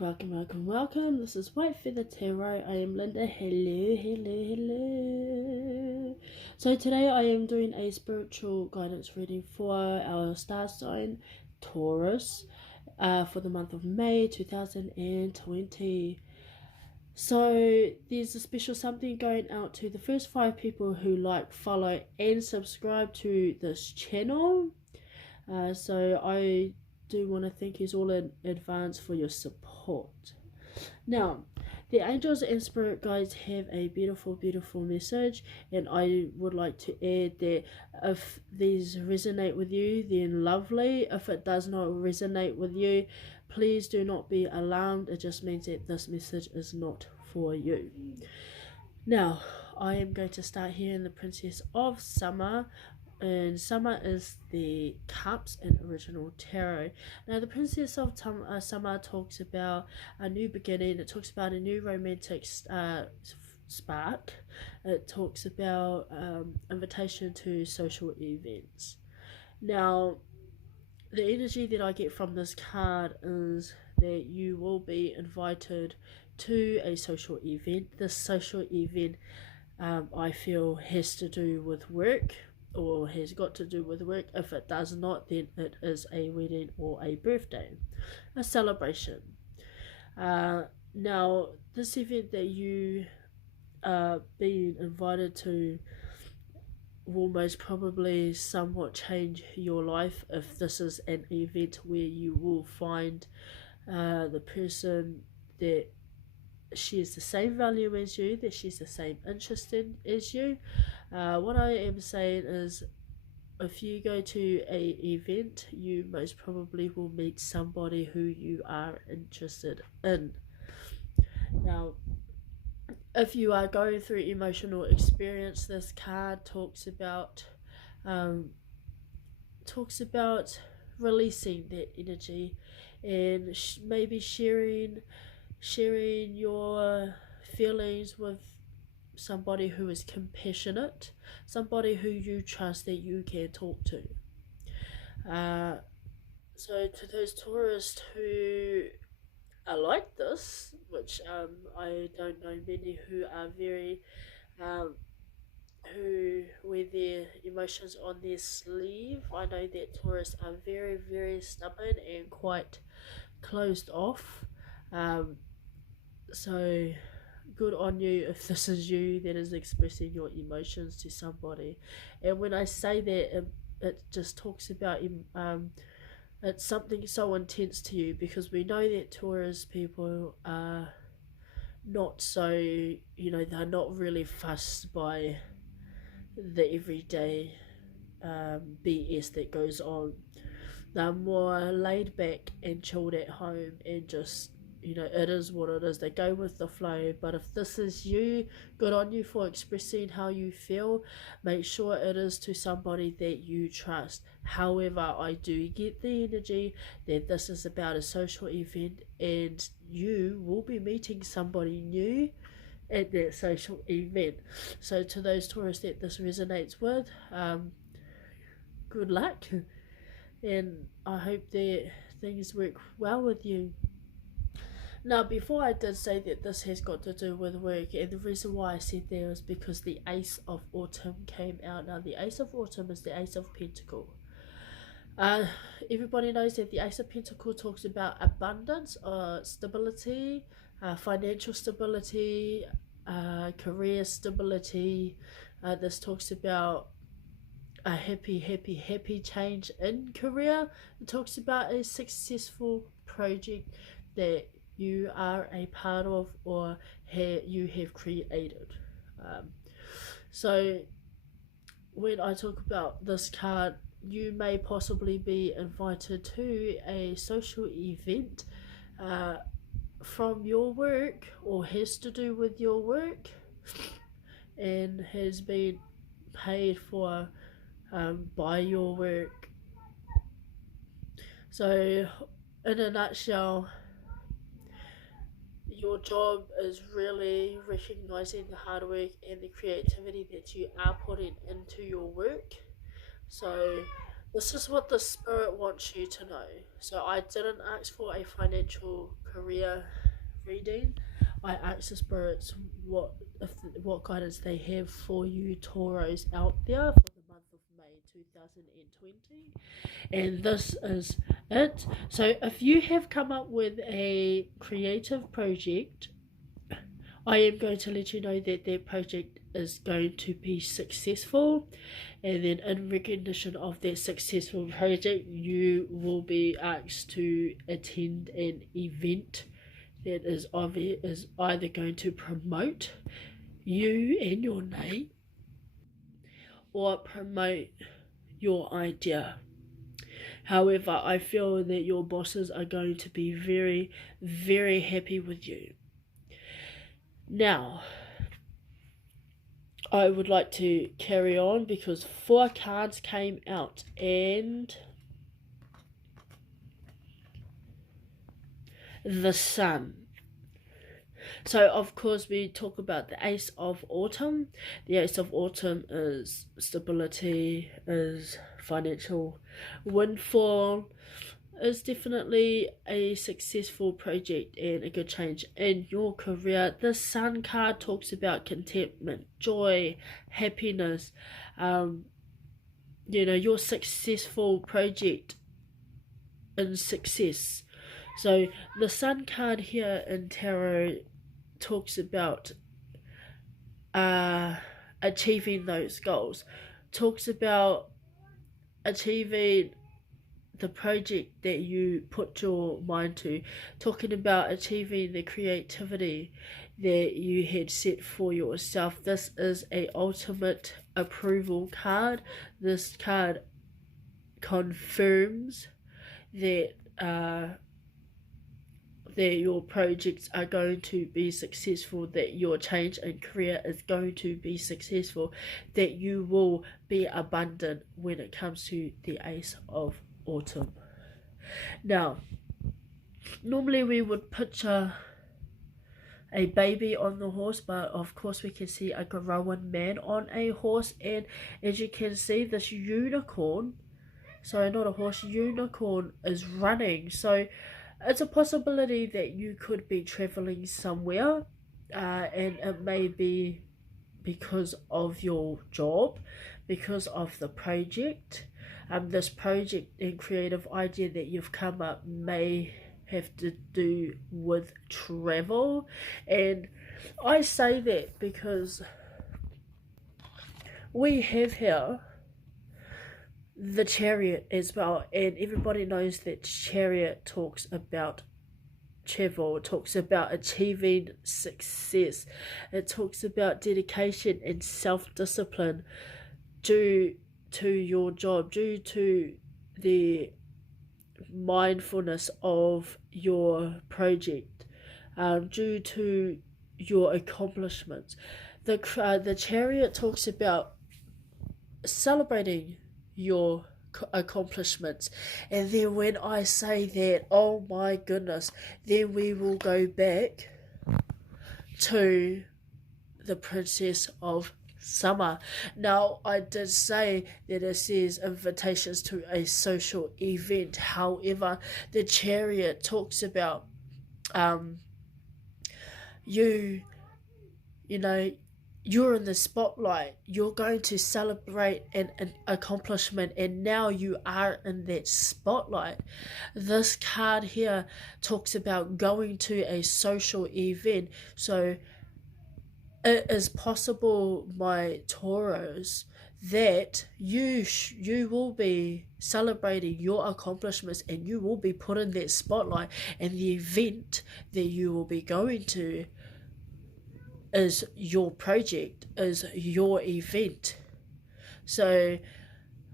welcome. This is White Feather Tarot. I am Linda. Hello. So today I am doing a spiritual guidance reading for our star sign, Taurus, for the month of May 2020. So there's a special something going out to the first 5 people who like, follow, and subscribe to this channel. So I do want to thank you all in advance for your support. Now, the angels and spirit guides have a beautiful message, and I would like to add that if these resonate with you, then lovely. If it does not resonate with you, please do not be alarmed. It just means that this message is not for you. Now, I am going to start here in the Princess of Summer, and Summer is the Cups in original tarot. Now, the Princess of Summer talks about a new beginning. It talks about a new romantic spark. It talks about invitation to social events. Now, the energy that I get from this card is that you will be invited to a social event. This social event, I feel, has to do with work, or has got to do with work. If it does not, then it is a wedding or a birthday, a celebration. Now, this event that you are being invited to will most probably somewhat change your life, if this is an event where you will find the person that shares the same value as you, that she's the same interest in as you. What I am saying is, if you go to a event, you most probably will meet somebody who you are interested in. Now, if you are going through emotional experience, this card talks about releasing that energy, and maybe sharing your feelings with somebody who is compassionate, somebody who you trust, that you can talk to. So to those tourists who are like this, which I don't know many who are very who wear their emotions on their sleeve. I know that tourists are very stubborn and quite closed off. So good on you if this is you that is expressing your emotions to somebody. And when I say that, it just talks about it's something so intense to you, because we know that Taurus people are not so, they're not really fussed by the everyday BS that goes on. They're more laid back and chilled at home, and just, it is what it is. They go with the flow. But if this is you, good on you for expressing how you feel. Make sure it is to somebody that you trust. However, I do get the energy that this is about a social event, and you will be meeting somebody new at that social event. So to those Taurus that this resonates with, good luck, and I hope that things work well with you. Now, before, I did say that this has got to do with work, and the reason why I said that is because the Ace of Autumn came out. Now, the Ace of Autumn is the Ace of Pentacles. Everybody knows that the Ace of Pentacles talks about abundance, stability, financial stability, career stability. This talks about a happy change in career. It talks about a successful project that you are a part of, or you have created. So when I talk about this card, you may possibly be invited to a social event from your work, or has to do with your work, and has been paid for by your work. So in a nutshell, your job is really recognizing the hard work and the creativity that you are putting into your work. So This is what the spirit wants you to know. So I didn't ask for a financial career reading. I asked the spirits what guidance they have for you Tauros out there for the month of May 2020. And this is it. So if you have come up with a creative project, I am going to let you know that that project is going to be successful, and then in recognition of that successful project, you will be asked to attend an event that is either going to promote you and your name or promote your idea. However, I feel that your bosses are going to be very, very happy with you. Now, I would like to carry on because 4 cards came out and the Sun. So, of course, we talk about the Ace of Autumn. The Ace of Autumn is stability, is financial windfall, is definitely a successful project and a good change in your career. The Sun card talks about contentment, joy, happiness, your successful project and success. So the Sun card here in tarot talks about achieving those goals, talks about achieving the project that you put your mind to, talking about achieving the creativity that you had set for yourself. This is a ultimate approval card. This card confirms that that your projects are going to be successful, that your change in career is going to be successful, that you will be abundant when it comes to the Ace of Autumn. Now, normally we would picture a baby on the horse, but of course we can see a grown man on a horse, and as you can see, this unicorn, sorry, not a horse, unicorn is running. So it's a possibility that you could be traveling somewhere, and it may be because of your job, because of the project. This project and creative idea that you've come up may have to do with travel. And I say that because we have here the Chariot as well, and everybody knows that Chariot talks about travel, it talks about achieving success, it talks about dedication and self-discipline due to your job, due to the mindfulness of your project, due to your accomplishments. The Chariot talks about celebrating your accomplishments, and then when I say that, oh my goodness, then we will go back to the Princess of Summer. Now, I did say that it says invitations to a social event. However, the Chariot talks about you know, you're in the spotlight, you're going to celebrate an accomplishment, and now you are in that spotlight. This card here talks about going to a social event. So it is possible, my Tauros, that you will be celebrating your accomplishments, and you will be put in that spotlight, and the event that you will be going to is your project, is your event. So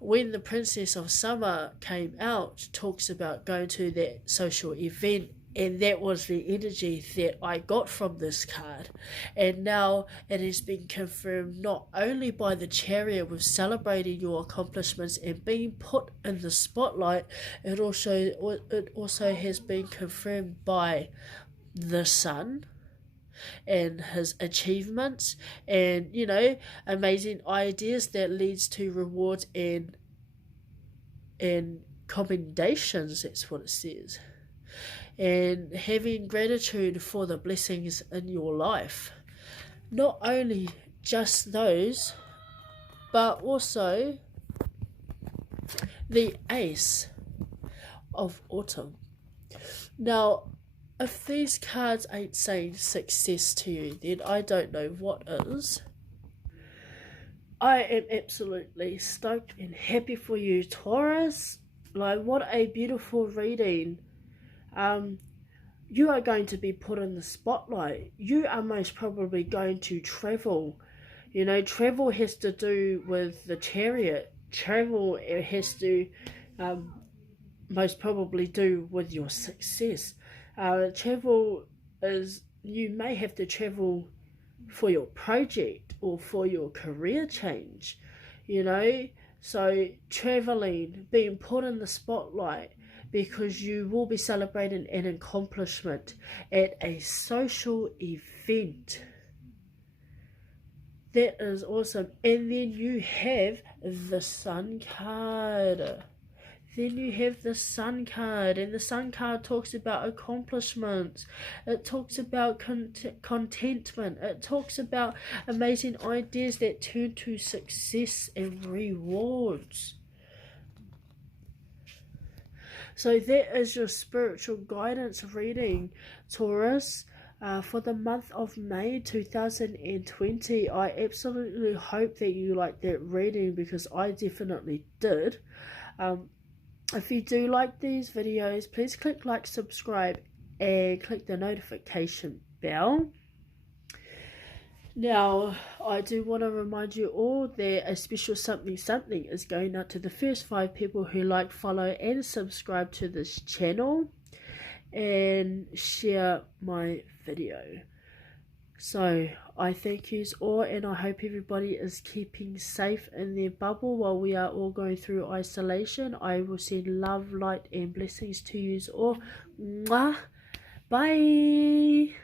when the Princess of Summer came out, talks about going to that social event, and that was the energy that I got from this card. And now it has been confirmed not only by the Chariot with celebrating your accomplishments and being put in the spotlight, it also has been confirmed by the Sun and his achievements, and amazing ideas that leads to rewards and and commendations, that's what it says, and having gratitude for the blessings in your life. Not only just those, but also the Ace of Autumn. Now, if these cards ain't saying success to you, then I don't know what is. I am absolutely stoked and happy for you, Taurus. Like, what a beautiful reading. You are going to be put in the spotlight. You are most probably going to travel. You know, travel has to do with the Chariot. Travel has to most probably do with your success. Travel is, you may have to travel for your project or for your career change, you know. So traveling, being put in the spotlight, because you will be celebrating an accomplishment at a social event. That is awesome. And then you have the Sun card. Then you have the Sun card, and the Sun card talks about accomplishments. It talks about contentment. It talks about amazing ideas that turn to success and rewards. So that is your spiritual guidance reading, Taurus, for the month of May 2020. I absolutely hope that you liked that reading, because I definitely did. If you do like these videos, please click like, subscribe, and click the notification bell. Now, I do want to remind you all that a special something is going out to the first 5 people who like, follow, and subscribe to this channel and share my video. So I thank you all, and I hope everybody is keeping safe in their bubble while we are all going through isolation. I will send love, light, and blessings to you all. Mwah. Bye.